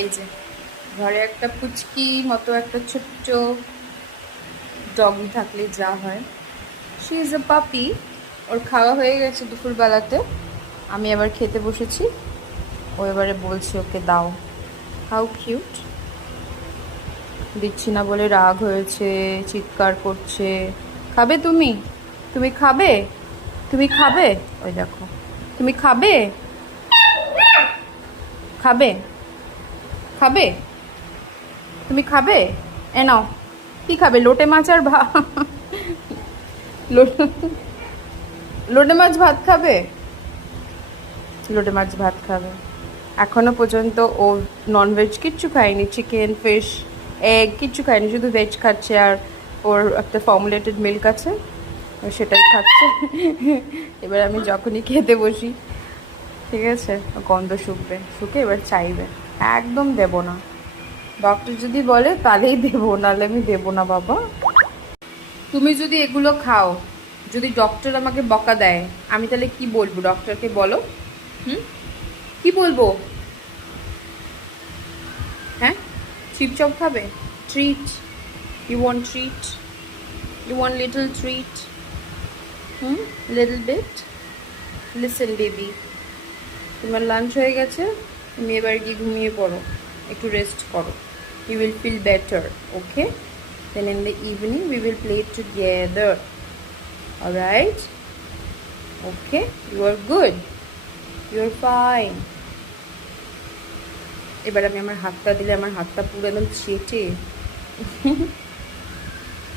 এই যে ঘরে একটা পুচকি মতো একটা ছোট্ট ডগি থাকলে যা হয়, শি ইজ এ পাপি। ওর খাওয়া হয়ে গেছে দুপুরবেলাতে, আমি আবার খেতে বসেছি। ও এবারে বলছে ওকে দাও। How cute. দিচ্ছি না বলে রাগ হয়েছে, চিৎকার করছে। খাবে তুমি? তুমি খাবে? তুমি খাবে? ওই দেখো, তুমি খাবে? খাবে? খাবে? তুমি খাবে? এ নাও। কি খাবে? লোটে মাছ আর লোটে মাছ ভাত খাবে? লোটে মাছ ভাত খাবে। এখনো পর্যন্ত ও ননভেজ কিচ্ছু খায়নি, চিকেন ফিশ এগ কিচ্ছু খায়নি, শুধু ভেজ খাচ্ছে। আর ওর একটা ফর্মুলেটেড মিল্ক আছে, ও সেটাই খাচ্ছে। এবার আমি যখনই খেতে বসি, ঠিক আছে, ও গন্ধ শুকবে, শুকে এবার চাইবে। একদম দেব না, ডক্টর যদি বলে তাহলেই দেবো, নাহলে আমি দেবো না বাবা। তুমি যদি এগুলো খাও, যদি ডক্টর আমাকে বকা দেয়, আমি তাহলে কি বলবো ডক্টরকে বলো? হুম, কি বলবো? হ্যাঁ, চিপচপ খাবে? Treat? You want treat? You want little treat? Hmm, little bit. Listen baby, তোমার লাঞ্চ হয়ে গেছে, তুমি এবার গিয়ে ঘুমিয়ে পড়ো, একটু রেস্ট করো। You will feel better, okay? Then in the evening we will play together, alright? Okay, you are good, you are fine. এবার আমি আমার হাতটা দিলে আমার হাতটা পুরো একদম চেটে,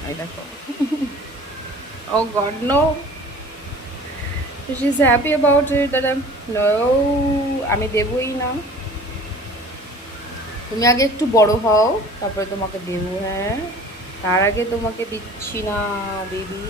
এই দেখো। Oh God no, she is happy about it that I know, আমি দেবই না। তুমি আগে একটু বড় হও, তারপরে তোমাকে দেবো। হ্যাঁ, তার আগে তোমাকে দিচ্ছি না বেবি।